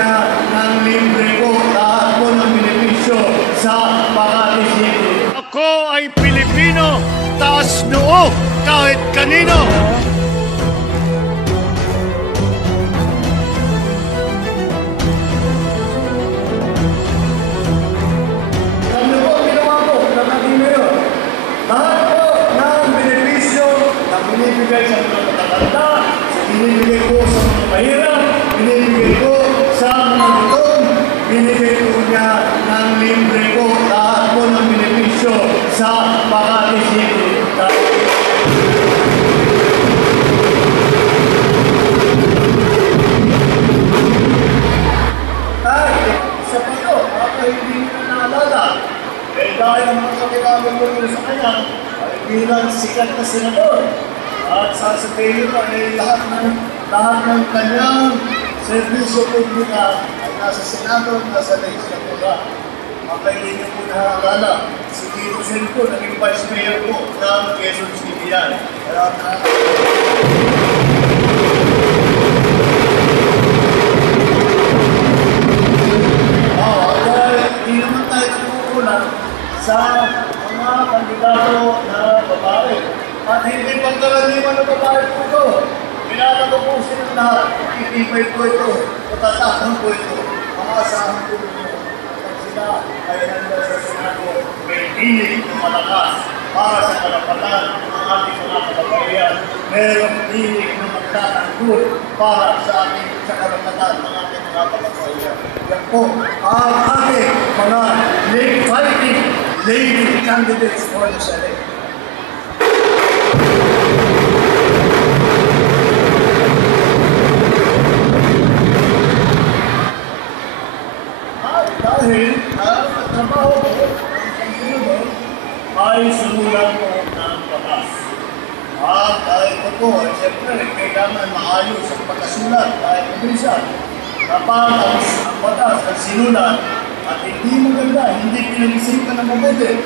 niya ng libre ko lahat po ng benepisyo sa Makati City. Ako ay Pilipino, taas noo kahit kanino. Ano po ang ginawa ko ng ating mayor? Lahat po ng benepisyo na binibigay sa mga matatanda, binibigay ko sa mga mahirap, binibigay ko sa mga gutom, binibigay ko niya ng libre ko lahat po ng benepisyo sa Makati City. Ay, isa pa ito, baka hindi nyo na naalala. Dahil ang mga kakilala mo sa kanya ay bilang sikat na senador. At sasabihin pa ay lahat ng kanyang servisyo publika ay nasa Senado, nasa legislatura. Ang hindi niyo po nakakala, si Tito Sen po, naging vice mayor po ng Quezon City yan. Kaya hindi naman tayo nagkukulang sa mga kandidato na babae. At hindi pagkaraniwan na babae po ito. Pinalago po silang lahat. Itibay po ito. Matatakan po ito. Mga asahan po ito. At sila ay nanda sa Senado. May hilig na malakas para sa kalapatan ng ating mga kababayan. Mayroong hilig na magtatanggol para sa ating sa kalapatan ng ating mga kababayan. Yan po ang ating mga fighting lady candidates for the Senate. Dahil ang trabaho ko ng senador ay sumulan ko ng batas. At dahil ito po, siyempre, kailangan maayos ang pagkasulat dahil kuminsan kapag ang batas ang sinulat at hindi maganda, hindi pinag-isipan ng mabuti,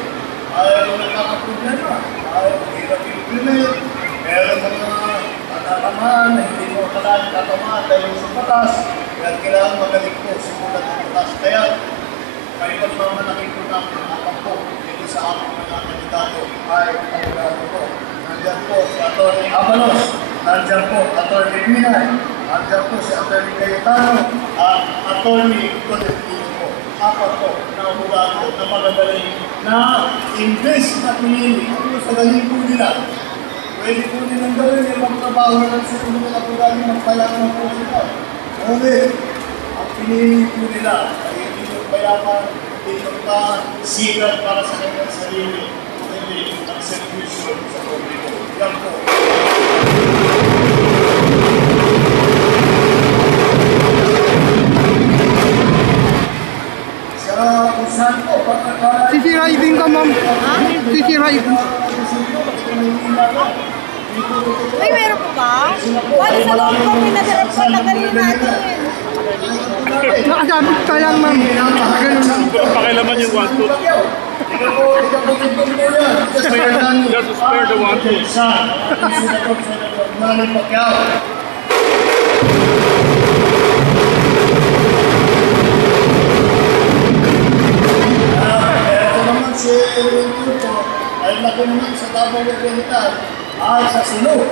ay nakakaproblema, ay hirap implement, meron mga katatamaan na hindi mo akalain tatamaan dahil sa batas, kaya kailangan magaling po sumulat ng batas. Kaya, kayo pagmamalaki po namin ang po dito sa aming mga kandidato ay kandidato po. Nandiyan po si Atty. Abalos, nandiyan po Atty. Binay, nandiyan po si Atty. Cayetano, at Atty. Tolentino po. Apat po na umulato na magagaling na imbes na pinili sa galing po nila. Pwede po nilang gawin yung magtrabaho ng susunod na pagkali magpayaman po sila. Ngunit, ang pinili po nila ay payaman, hindi pa sigat para sa kanyang sarili, hindi ang servisyo sa publiko. Yan po. Sa usan po, Sisiraibin ka, ma'am. Sisiraibin. Ay, meron po ba? Wala sa loob ko, pinadirect ko na kanina natin. Nakasabit ka lang, ma'am. Ganun lang. Pakilaman yung 1-2. Just spare the 1-2. Ay laki naman sa Davao Oriental at sa Sulu.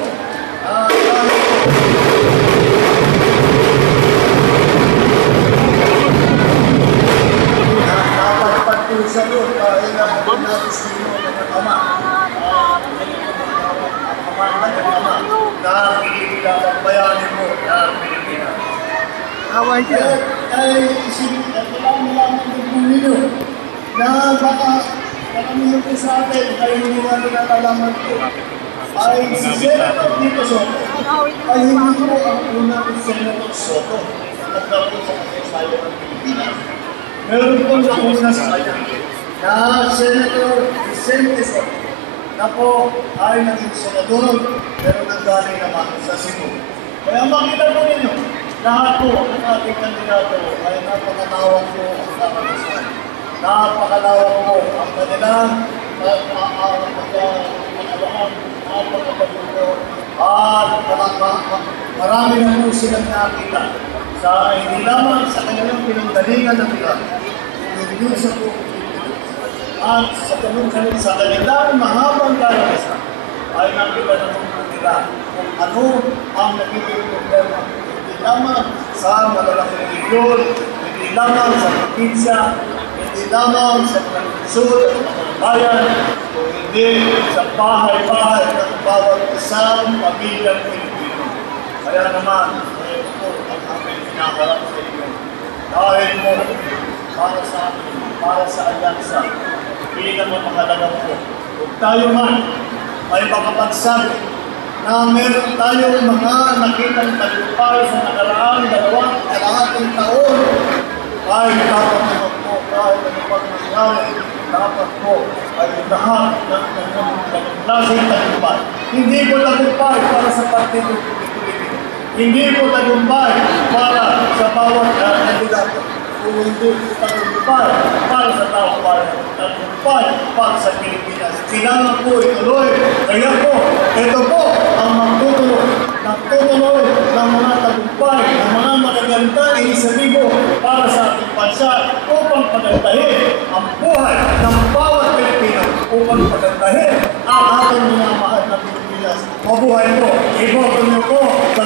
Napagpagpusa doon dahil nabis nyo na nakama. Na kinikilang bayanin mo na Pilipinas. Away ka. Ay isipin, kailangan lang ng ninyo na baka kami po sa atin, ay hindi namin nakalaman po. Ay si Senator Tito Soto, ay hindi po ang unang Senator Soto na nagkaroon sa kasaysayan ng Pilipinas. Meron po na una sa kanya na Senator Vicente Soto na po ay naging senador pero nanggaling naman sa Cebu. Kaya makita po ninyo, lahat po ang ating kandidato ay napakatawag po ang kakalasan. Napakalawak po ang kanilang pagkakapagpupo at marami na po silang nakita hindi lamang sa kanilang pinanggalingan ng ilan, hindi sa buong at sa kanilang mahabang karanasan ay nakita naman po nila kung ano ang nagiging problema. Hindi lamang sa malalaking reliyon, hindi lamang sa probinsya, hindi lamang sa lungsod at mga bayan, kung hindi sa bahay-bahay ng bawat isang pamilyang Pilipino. Kaya naman, ito po ang aming hinaharap sa inyo. Dahil mo, para sa amin, para sa alyansa, pinakamahalaga po. Kung tayo man ay makapagsabi na meron tayong mga nakitang tagumpay sa nakaraang 2 taon, ay dapat naman po kahit ano pang nangyari, dapat po ay lahat ng klaseng tagumpay. Hindi po tagumpay para sa Partido Pilipino. Hindi po tagumpay para sa bawat kandidato. Kung hindi po tagumpay para sa tao bayan, tagumpay para sa Pilipinas. Kailangan po ituloy. Kaya po, ito po ang magtutuloy ng mga tagumpay, ng mga magaganda inisiatibo para sa ating bansa upang pagandahin ang buhay ng bawat Pilipino, upang pagandahin ang ating mga mahal na Pilipinas. Mabuhay po! Iboto niyo po sa